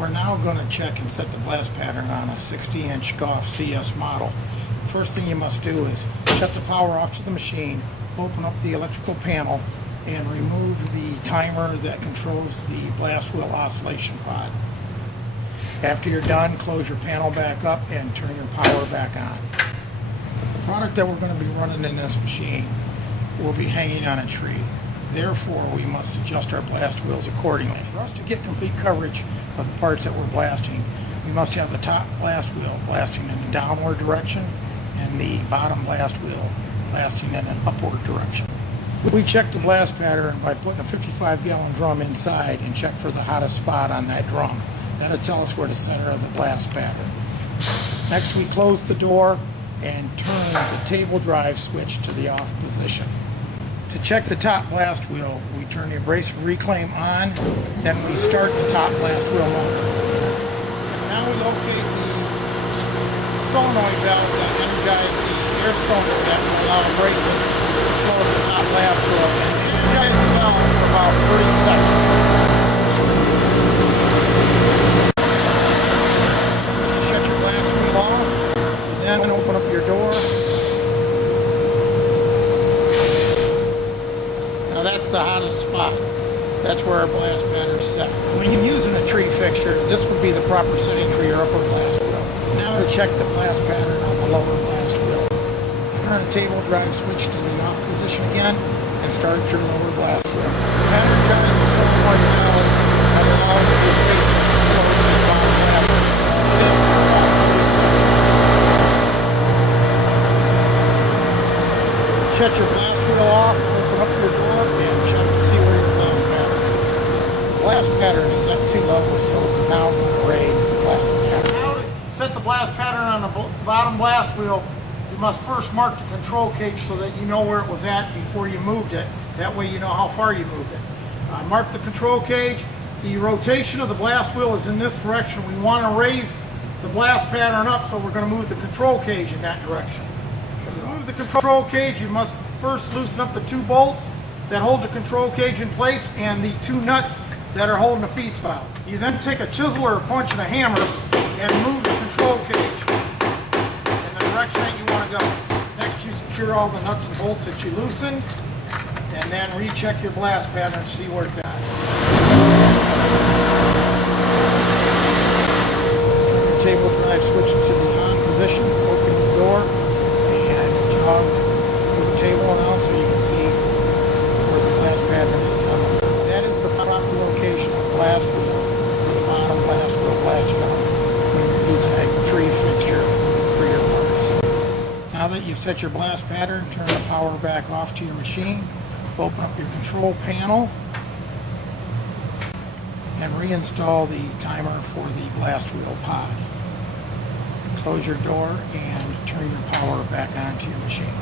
We're now going to check and set the blast pattern on a 60-inch Goff CS model. The first thing you must do is shut the power off to the machine, open up the electrical panel, and remove the timer that controls the blast wheel oscillation pod. After you're done, close your panel back up and turn your power back on. The product that we're going to be running in this machine will be hanging on a tree. Therefore, we must adjust our blast wheels accordingly. For us to get complete coverage of the parts that we're blasting, we must have the top blast wheel blasting in a downward direction and the bottom blast wheel blasting in an upward direction. We check the blast pattern by putting a 55-gallon drum inside and check for the hottest spot on that drum. That'll tell us where the center of the blast pattern. Next, we close the door and turn the table drive switch to the off position. To check the top blast wheel, we turn the abrasive reclaim on, then we start the top blast wheel motor. Now we locate the solenoid valve that energizes the air cylinder that will allow abrasive to flow to the top blast wheel and energize the valve for about 30 seconds. Shut your blast wheel off, then open up your door. Now that's the hottest spot. That's where our blast pattern is set. When you're using a tree fixture, this would be the proper setting for your upper blast wheel. Now to check the blast pattern on the lower blast wheel. Turn the table drive switch to the off position again and start your lower blast wheel. Energize the solenoid valve that allows the abrasive to flow to the bottom blast wheel. Then for about 30 seconds. Shut your blast wheel off, open up your door, and check to see where your blast pattern is. The blast pattern is set too low, so we're now going to raise the blast pattern. Now to set the blast pattern on the bottom blast wheel, you must first mark the control cage so that you know where it was at before you moved it. That way you know how far you moved it. Mark the control cage. The rotation of the blast wheel is in this direction. We want to raise the blast pattern up, so we're going to move the control cage in that direction. To move the control cage, you must first loosen up the two bolts that hold the control cage in place and the two nuts that are holding the feed spout. You then take a chisel or a punch and a hammer and move the control cage in the direction that you want to go. Next, you secure all the nuts and bolts that you loosened, and then recheck your blast pattern to see where it's at. Your table drive switch to the on position, open the door, and jog to the table now so you can see where the blast pattern is on the floor. That is the proper location of the blast wheel for the bottom blast wheel blasting out when you're using a tree fixture for your parts. Now that you've set your blast pattern, turn the power back off to your machine, open up your control panel, and reinstall the timer for the blast wheel pod. Close your door and turn your power back on to your machine.